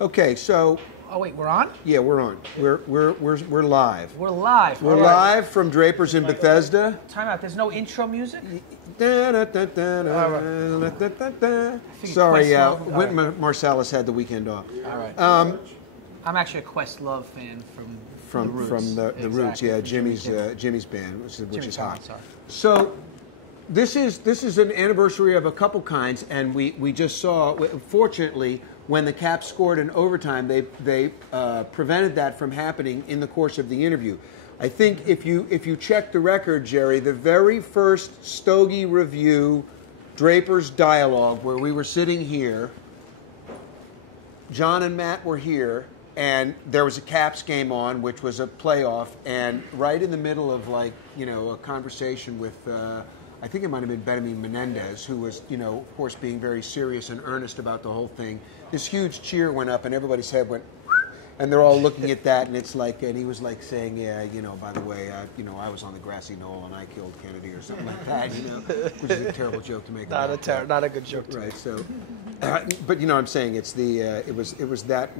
Okay, so Oh wait, we're on? yeah, we're on. We're live. We're live. We're live from Drapers in Bethesda. Time out. There's no intro music? Sorry, Questlove. Wynton Marsalis had the weekend off. All right. I'm actually a Questlove fan from the Roots, Exactly. yeah, Jimmy's band, which is hot. Sorry. So this is an anniversary of a couple kinds, and we just saw. Fortunately, when the Caps scored in overtime, they prevented that from happening in the course of the interview. I think if you check the record, Jerry, the very first Stogie Review Drapers dialogue where we were sitting here, John and Matt were here, and there was a Caps game on, which was a playoff, and right in the middle of a conversation with, I think it might have been Benjamin Menendez, who was, of course, being very serious and earnest about the whole thing. This huge cheer went up, and everybody's head went, and they're all looking at that, and it's like, and he was like saying, yeah, by the way, I was on the grassy knoll and I killed Kennedy or something like that, which is a terrible joke to make. Not a good joke to right. So, but I'm saying it's it was that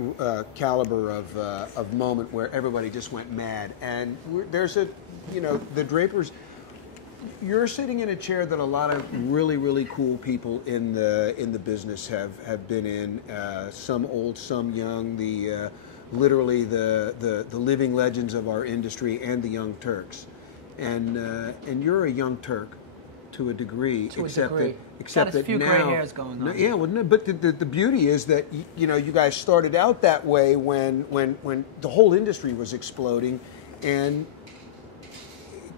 caliber of moment where everybody just went mad, and there's the Drapers. You're sitting in a chair that a lot of really, really cool people in the business have been in. Some old, some young. Literally the living legends of our industry and the Young Turks, and you're a Young Turk to a degree. Except Got a few now, gray hairs going on. Yeah, well, no, but the beauty is that you guys started out that way when the whole industry was exploding, and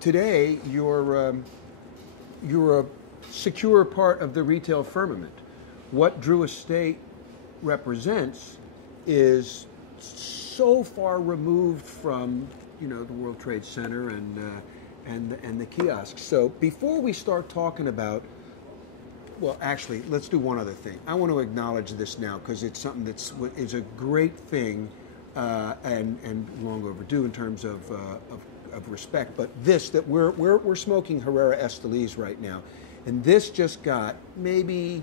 today you're a secure part of the retail firmament. What Drew Estate represents is so far removed from the World Trade Center and the kiosks. So before we start talking about, well, actually, let's do one other thing. I want to acknowledge this now because it's something is a great thing and long overdue in terms of respect. But that we're smoking Herrera Esteliz right now, and this just got maybe.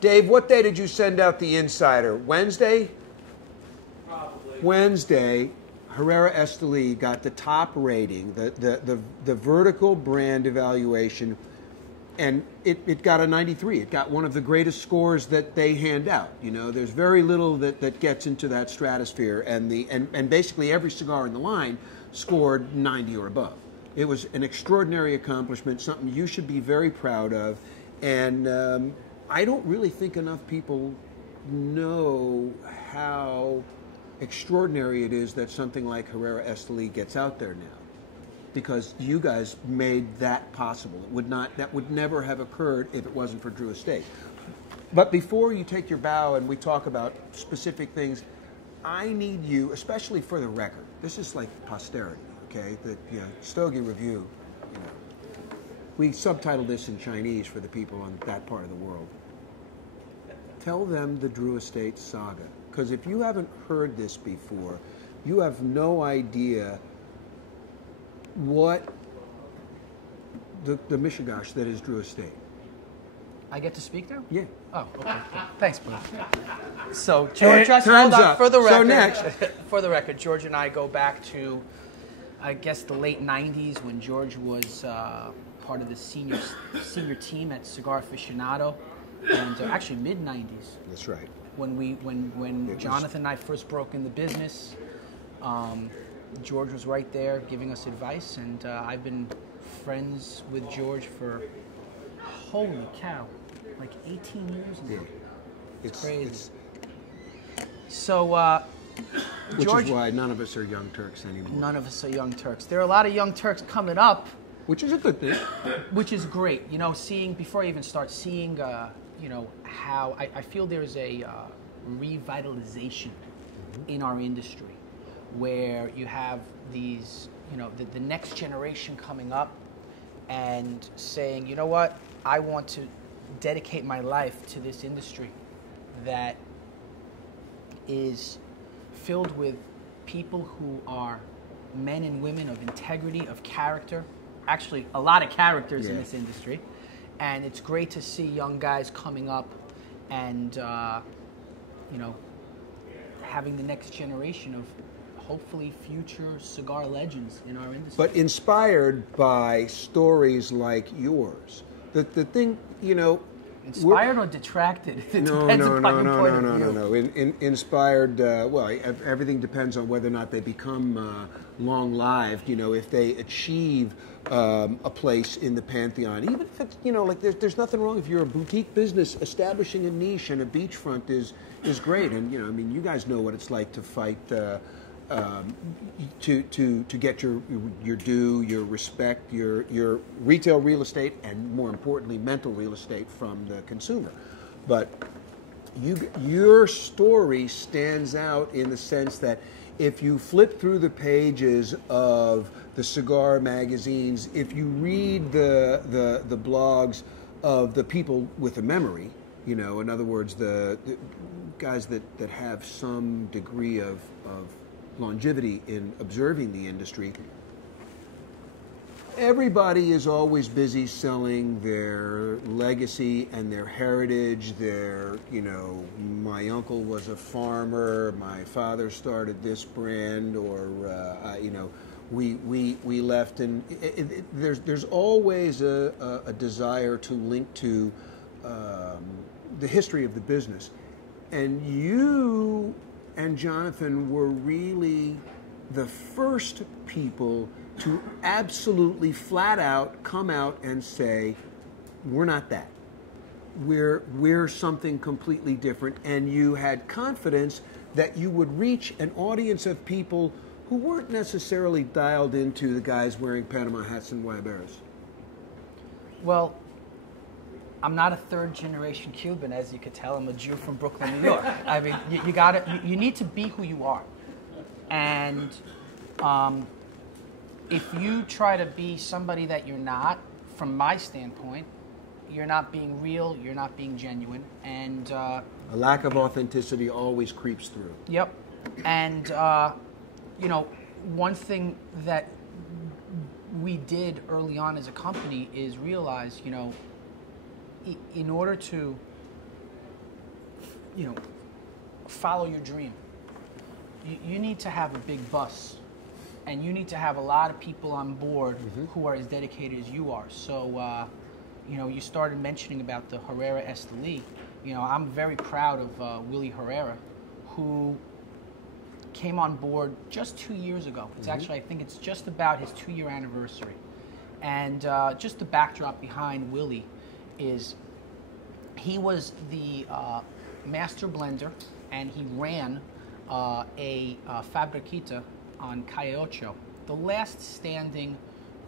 Dave, what day did you send out the Insider? Wednesday? Probably. Wednesday, Herrera Esteli got the top rating, the vertical brand evaluation, and it got a 93. It got one of the greatest scores that they hand out. There's very little that gets into that stratosphere, and basically every cigar in the line scored 90 or above. It was an extraordinary accomplishment, something you should be very proud of, and I don't really think enough people know how extraordinary it is that something like Herrera Esteli gets out there now, because you guys made that possible. That would never have occurred if it wasn't for Drew Estate. But before you take your bow and we talk about specific things, I need you, especially for the record, this is like posterity, okay? Stogie Review, we subtitled this in Chinese for the people on that part of the world. Tell them the Drew Estate saga, because if you haven't heard this before, you have no idea what the mishigash that is Drew Estate. I get to speak now? Yeah. Oh, okay. Thanks, bud. So, George, time's up. For the record, So next. For the record, George and I go back to, I guess, the late 90s when George was part of the senior team at Cigar Aficionado, and actually mid-90s. That's right. When Jonathan and I first broke in the business, George was right there giving us advice, and I've been friends with George for, holy cow, like 18 years now. Yeah. It's crazy. Which George, is why none of us are Young Turks anymore. None of us are Young Turks. There are a lot of Young Turks coming up. Which is a good thing. Which is great. Before I even start seeing, how I feel there's a revitalization in our industry where you have these, the next generation coming up and saying, you know what, I want to dedicate my life to this industry that is filled with people who are men and women of integrity, of character. Actually, a lot of characters in this industry. And it's great to see young guys coming up and, having the next generation of hopefully future cigar legends in our industry. But inspired by stories like yours. The thing, you know... Inspired or detracted? It No. Inspired, well, everything depends on whether or not they become long-lived, you know, if they achieve a place in the pantheon. Even if it's, you know, like there's nothing wrong if you're a boutique business, establishing a niche and a beachfront is great. And, you know, I mean, you guys know what it's like to fight to get your due, your respect, your retail real estate, and more importantly, mental real estate from the consumer. But your story stands out in the sense that if you flip through the pages of the cigar magazines, if you read the blogs of the people with a memory, you know, in other words, the guys that have some degree of longevity in observing the industry, everybody is always busy selling their legacy and their heritage, their, you know, my uncle was a farmer, my father started this brand, or, you know, we left, and there's always a desire to link to the history of the business. And you and Jonathan were really the first people to absolutely flat out come out and say, we're not that. We're something completely different. And you had confidence that you would reach an audience of people who weren't necessarily dialed into the guys wearing Panama hats and guayaberas. Well, I'm not a third-generation Cuban, as you could tell. I'm a Jew from Brooklyn, New York. I mean, you need to be who you are. And if you try to be somebody that you're not, from my standpoint, you're not being real, you're not being genuine. And a lack of authenticity always creeps through. Yep. And, you know, one thing that we did early on as a company is realize, you know, in order to, you know, follow your dream, you need to have a big bus, and you need to have a lot of people on board who are as dedicated as you are. So, you know, you started mentioning about the Herrera Esteli. You know, I'm very proud of Willie Herrera, who came on board just 2 years ago. It's actually, I think it's just about his 2-year anniversary. And just the backdrop behind Willie is he was the master blender, and he ran a Fabriquita on Calle Ocho, the last standing,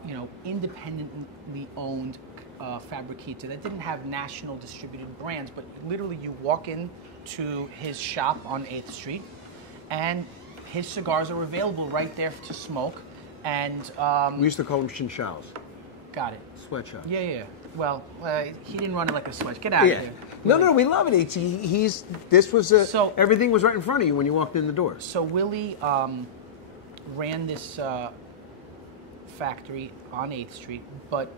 you know, independently owned Fabriquita that didn't have national distributed brands, but literally you walk into his shop on 8th Street, and his cigars are available right there to smoke. And we used to call them chinchals. Got it. Sweatshop. Yeah. Well, he didn't run it like a sweat. Get out of here. No, we love it. This was everything was right in front of you when you walked in the door. So Willie ran this factory on 8th Street, but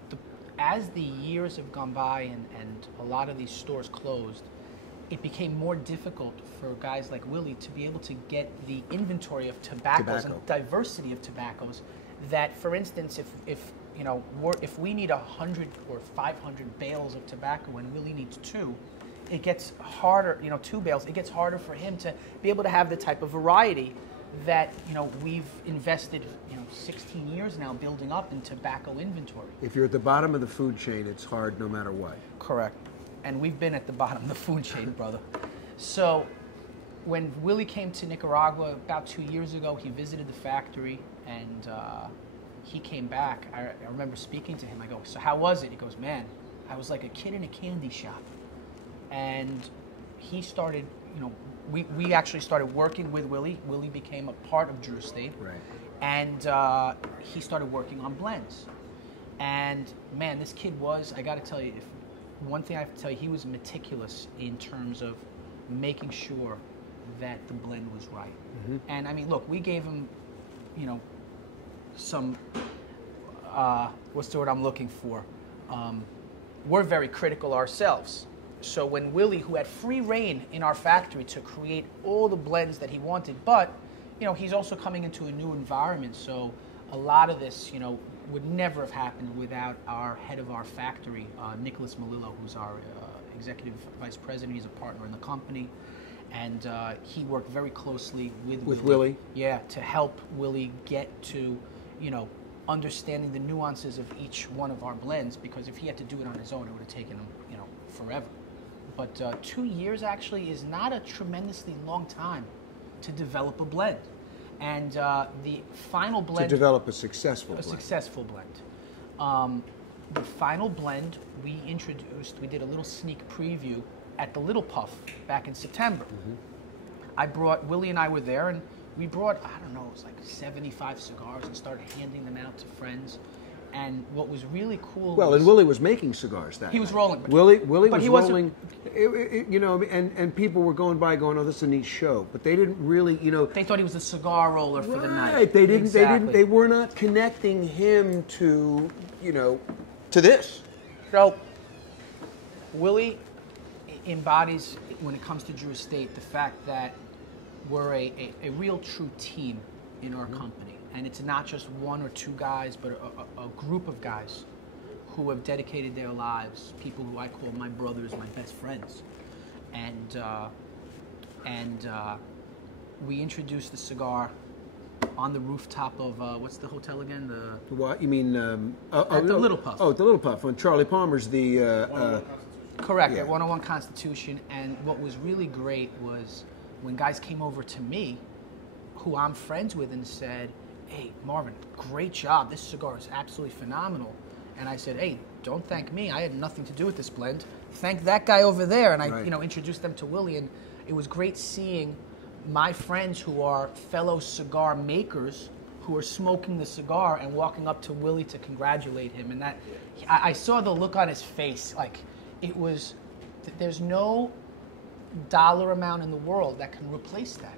as the years have gone by and a lot of these stores closed, it became more difficult for guys like Willie to be able to get the inventory of tobaccos and diversity of tobaccos. That, for instance, if you know, if we need 100 or 500 bales of tobacco and Willie needs 2, it gets harder. You know, 2 bales. It gets harder for him to be able to have the type of variety that, you know, we've invested, you know, 16 years now building up in tobacco inventory. If you're at the bottom of the food chain, it's hard no matter what. Correct. And we've been at the bottom of the food chain, brother. So when Willie came to Nicaragua about 2 years ago, he visited the factory, and he came back. I remember speaking to him. I go, so how was it? He goes, man, I was like a kid in a candy shop. And he started, you know, we actually started working with Willie. Willie became a part of Drew Estate. Right. And he started working on blends. And man, this kid was, I got to tell you, one thing I have to tell you, he was meticulous in terms of making sure that the blend was right. And I mean, look, we gave him, you know, some, what's the word I'm looking for? We're very critical ourselves. So when Willie, who had free reign in our factory to create all the blends that he wanted, but he's also coming into a new environment, so a lot of this, would never have happened without our head of our factory, Nicholas Melillo, who's our executive vice president. He's a partner in the company, and he worked very closely with Willie. Yeah, to help Willie get to, understanding the nuances of each one of our blends, because if he had to do it on his own, it would have taken him, forever. But 2 years actually is not a tremendously long time to develop a blend. And the final blend... To develop a successful blend. A successful blend. The final blend we introduced, we did a little sneak preview at the Little Puff back in September. Willie and I were there, and we brought, I don't know, it was like 75 cigars and started handing them out to friends. And what was really cool and Willie was making cigars that He was night. rolling. Willie was rolling, and people were going by going, oh, this is a neat show. But they didn't really, They thought he was a cigar roller for the night. Right, they were not connecting him to, to this. So, Willie embodies, when it comes to Drew Estate, the fact that we're a real true team in our company. And it's not just one or two guys, but a group of guys who have dedicated their lives, people who I call my brothers, my best friends. And we introduced the cigar on the rooftop of, what's the hotel again? What? You mean... at the Little Puff. Oh, the Little Puff, when Charlie Palmer's the... Correct, yeah. at 101 Constitution. And what was really great was when guys came over to me, who I'm friends with, and said, hey, Marvin, great job. This cigar is absolutely phenomenal. And I said, hey, don't thank me. I had nothing to do with this blend. Thank that guy over there. And I, right. Introduced them to Willie. And it was great seeing my friends who are fellow cigar makers who are smoking the cigar and walking up to Willie to congratulate him. And that, I saw the look on his face. Like, it was, there's no dollar amount in the world that can replace that.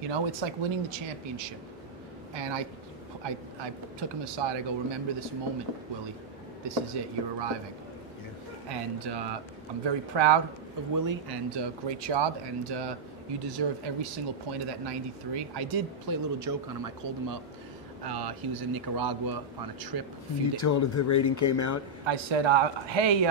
Yeah. It's like winning the championship. And I took him aside. I go, remember this moment, Willie. This is it. You're arriving. Yeah. And I'm very proud of Willie, and great job. And you deserve every single point of that 93. I did play a little joke on him. I called him up. He was in Nicaragua on a trip. You told him the rating came out? I said, hey,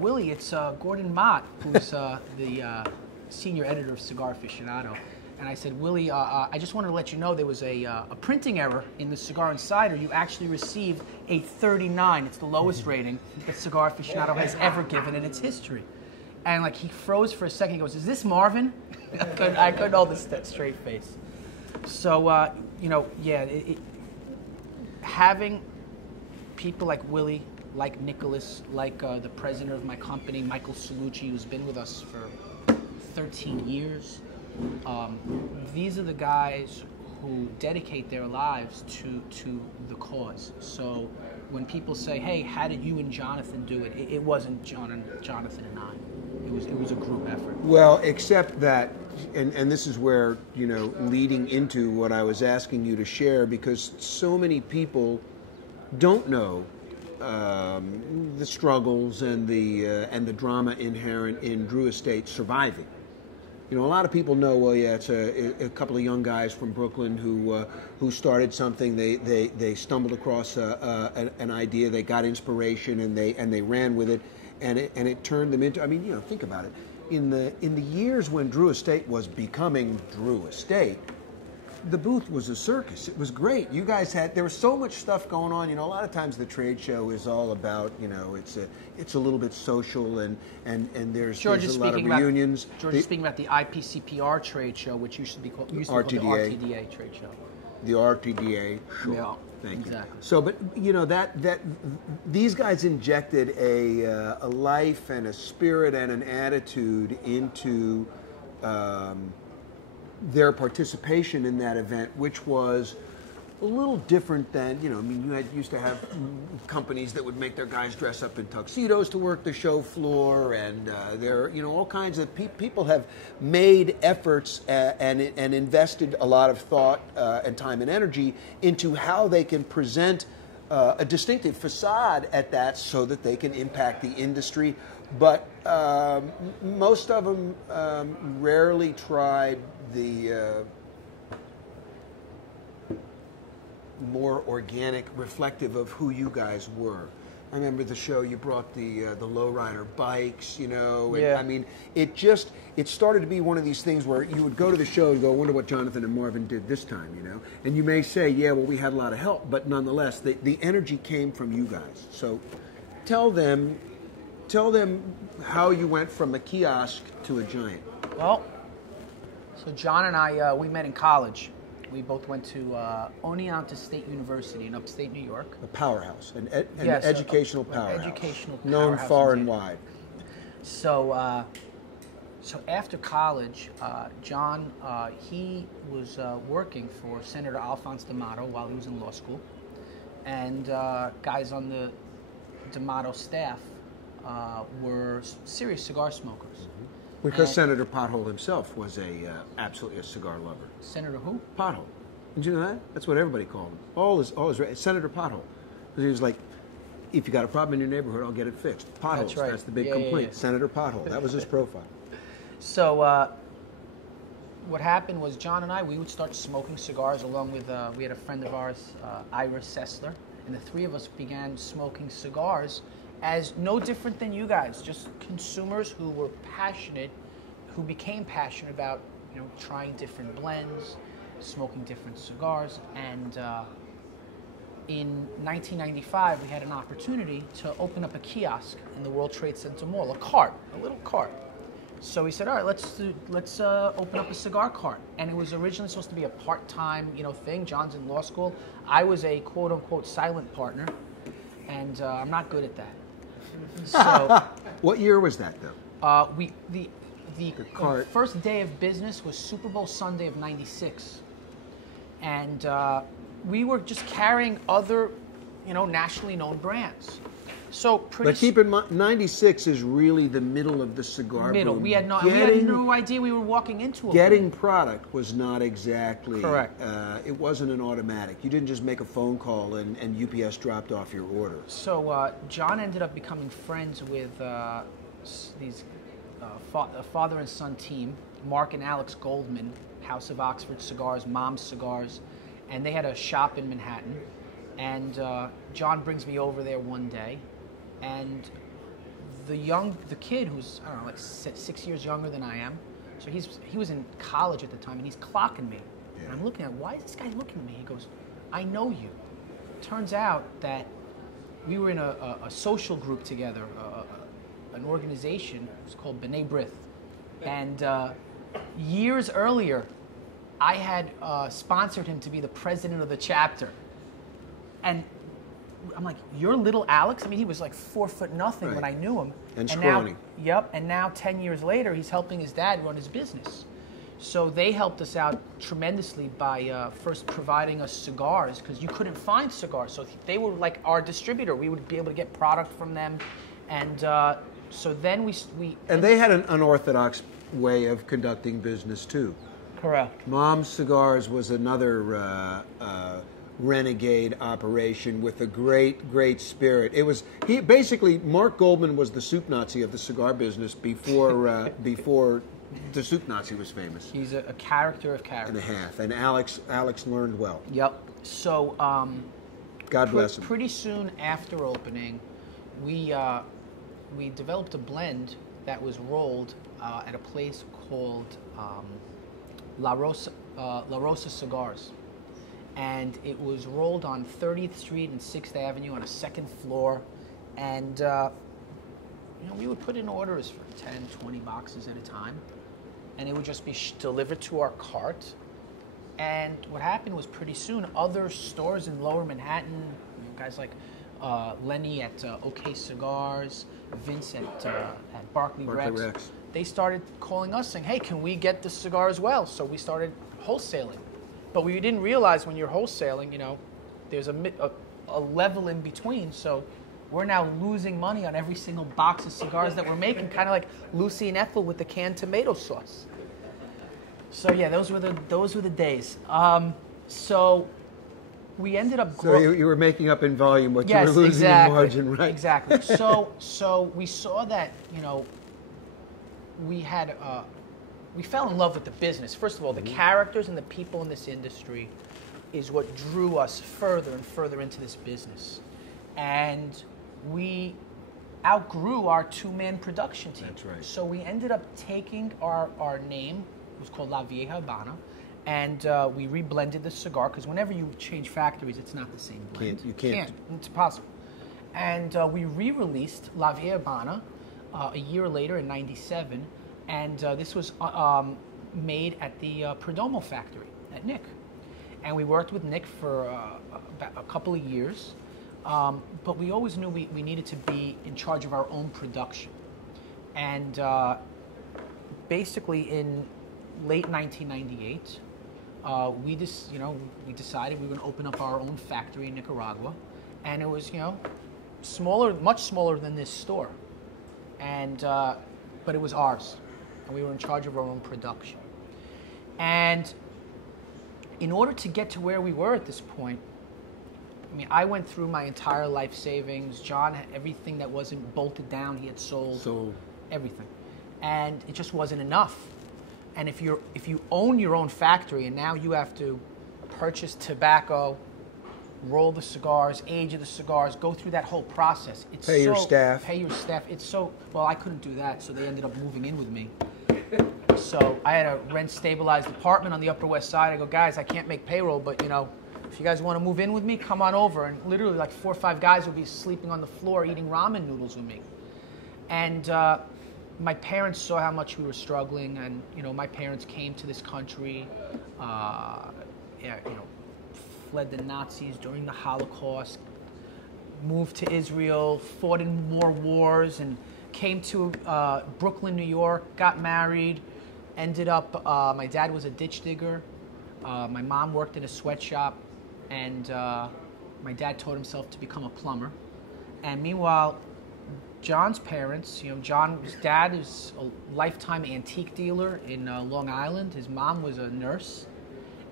Willie, it's Gordon Mott, who's the senior editor of Cigar Aficionado. And I said, Willie, I just wanted to let you know there was a printing error in the Cigar Insider. You actually received a 39. It's the lowest rating that Cigar Aficionado has ever given in its history. And like he froze for a second. He goes, is this Marvin? I couldn't hold that straight face. So, having people like Willie, like Nicholas, like the president of my company, Michael Salucci, who's been with us for 13 years, these are the guys who dedicate their lives to the cause. So when people say, hey, how did you and Jonathan do it? It wasn't Jonathan and I. It was a group effort. Well, except that, and this is where, leading into what I was asking you to share, because so many people don't know the struggles and the drama inherent in Drew Estate surviving. A lot of people know, well, yeah, it's a couple of young guys from Brooklyn who started something. They stumbled across an idea, they got inspiration, and they ran with it, and it turned them into. I mean, think about it. In the years when Drew Estate was becoming Drew Estate, the booth was a circus. It was great. You guys there was so much stuff going on. A lot of times the trade show is all about, it's a little bit social and there's a lot of reunions. George is speaking about the IPCPR trade show, which used to be called the RTDA trade show. The RTDA. Sure. Yeah. Thank you. Exactly. So, but that these guys injected a life and a spirit and an attitude into their participation in that event, which was a little different than, you used to have companies that would make their guys dress up in tuxedos to work the show floor, and there, all kinds of people have made efforts and invested a lot of thought and time and energy into how they can present a distinctive facade at that so that they can impact the industry But most of them rarely tried the more organic, reflective of who you guys were. I remember the show you brought the lowrider bikes, you know. And, Yeah. I mean, it started to be one of these things where you would go to the show and go, I wonder what Jonathan and Marvin did this time, you know. And you may say, yeah, well, we had a lot of help, but nonetheless, the energy came from you guys. So tell them how you went from a kiosk to a giant. Well, so John and I, we met in college. We both went to Oneonta State University in upstate New York. A powerhouse, an Yes, educational an powerhouse. educational known powerhouse far and indeed. wide. So, so after college, John, he was working for Senator Alphonse D'Amato while he was in law school. And guys on the D'Amato staff were serious cigar smokers. Because And- Senator Pothole himself was absolutely a cigar lover. Senator who? Pothole. Did you know that? That's what everybody called him. All his Senator Pothole. Because he was like, if you got a problem in your neighborhood, I'll get it fixed. Potholes, That's right. that's the big Yeah, complaint. yeah. Senator Pothole. That was his profile. So what happened was John and I, we would start smoking cigars along with, we had a friend of ours, Ira Sessler, and the three of us began smoking cigars as no different than you guys, just consumers who were passionate, who became passionate about, you know, trying different blends, smoking different cigars, and in 1995 we had an opportunity to open up a kiosk in the World Trade Center Mall, a little cart. So we said, all right, let's open up a cigar cart, and it was originally supposed to be a part-time, you know, thing. John's in law school. I was a quote-unquote silent partner, and I'm not good at that. So What year was that, though? the cart. first day of business was Super Bowl Sunday of '96, and we were just carrying other, you know, nationally known brands. So pretty But keep in mind, 96 is really the middle of the cigar middle. boom. We had no idea we were walking into a Getting boom. product was not exactly Correct. It wasn't an automatic. You didn't just make a phone call and UPS dropped off your order. So John ended up becoming friends with these a father and son team, Mark and Alex Goldman, House of Oxford Cigars, Mom's Cigars, and they had a shop in Manhattan. And John brings me over there one day, and the kid who's, I don't know, like 6 years younger than I am, so he was in college at the time, and he's clocking me. Yeah. And I'm looking at, why is this guy looking at me? He goes, I know you. Turns out that we were in a social group together, an organization. It's called B'nai B'rith. And years earlier, I had sponsored him to be the president of the chapter. And I'm like, you're little Alex? I mean, he was like 4'0" when I knew him. And now, scrawny. yep. And now 10 years later, he's helping his dad run his business. So they helped us out tremendously by first providing us cigars, because you couldn't find cigars. So they were like our distributor. We would be able to get product from them. And so then we And they had an unorthodox way of conducting business, too. correct. Mom's Cigars was another renegade operation with a great spirit. It was basically Mark Goldman was the soup Nazi of the cigar business before before the soup Nazi was famous. He's a character of And characters. a half. And Alex learned well. Yep. So God bless him. pretty soon after opening, we developed a blend that was rolled at a place called La Rosa Cigars. And it was rolled on 30th Street and 6th Avenue on a second floor. And, you know, we would put in orders for 10, 20 boxes at a time. And it would just be delivered to our cart. And what happened was pretty soon, other stores in Lower Manhattan, you know, guys like Lenny at OK Cigars, Vince at Barclay Rex, they started calling us saying, hey, can we get the cigar as well? So we started wholesaling. But we didn't realize when you're wholesaling, you know, there's a level in between. So we're now losing money on every single box of cigars that we're making, kind of like Lucy and Ethel with the canned tomato sauce. So yeah, those were the days. So we ended up So you were making up in volume what you were losing exactly, in margin, right? Exactly. So we saw that, you know, we had we fell in love with the business. First of all, the characters and the people in this industry is what drew us further and further into this business. And we outgrew our two-man production team. That's right. So we ended up taking our name, it was called La Vieja Habana, and we reblended the cigar, because whenever you change factories, it's not the same blend. You can't. It's impossible. And we re-released La Vieja Habana a year later in '97, and this was made at the Perdomo factory at Nick. And we worked with Nick for about a couple of years, but we always knew we needed to be in charge of our own production. And basically in late 1998, we decided we were going to open up our own factory in Nicaragua, and it was, you know, smaller, much smaller than this store, and but it was ours, and we were in charge of our own production. And in order to get to where we were at this point, I mean, I went through my entire life savings. John had everything that wasn't bolted down. He had sold everything, and it just wasn't enough. And if you own your own factory and now you have to purchase tobacco, roll the cigars, age of the cigars, go through that whole process. Pay your staff. Pay your staff. It's so, well, I couldn't do that, so they ended up moving in with me. So I had a rent-stabilized apartment on the Upper West Side. I go, guys, I can't make payroll, but, you know, if you guys want to move in with me, come on over. And literally like 4 or 5 guys would be sleeping on the floor eating ramen noodles with me. And my parents saw how much we were struggling, and, you know, my parents came to this country, fled the Nazis during the Holocaust, moved to Israel, fought in more wars, and came to Brooklyn, New York, got married, ended up, my dad was a ditch digger, my mom worked in a sweatshop, and my dad taught himself to become a plumber. And meanwhile, John's parents, you know, John's dad is a lifetime antique dealer in Long Island. His mom was a nurse,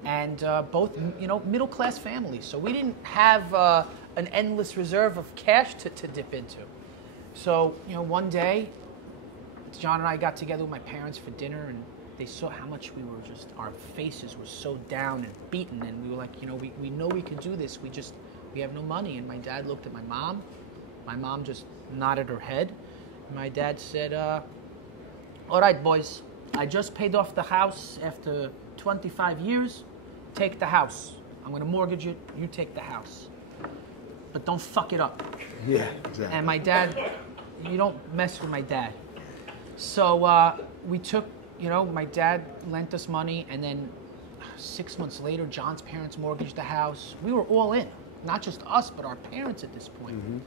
and both, you know, middle-class families. So we didn't have an endless reserve of cash to dip into. So, you know, one day, John and I got together with my parents for dinner, and they saw how much we were just, our faces were so down and beaten, and we were like, you know, we know we can do this, we have no money. And my dad looked at my mom. My mom just nodded her head. My dad said, all right, boys, I just paid off the house after 25 years. Take the house. I'm going to mortgage it. You take the house. But don't fuck it up. Yeah, exactly. And my dad, you don't mess with my dad. So we took, you know, my dad lent us money, and then 6 months later, John's parents mortgaged the house. We were all in. Not just us, but our parents at this point. Mm-hmm.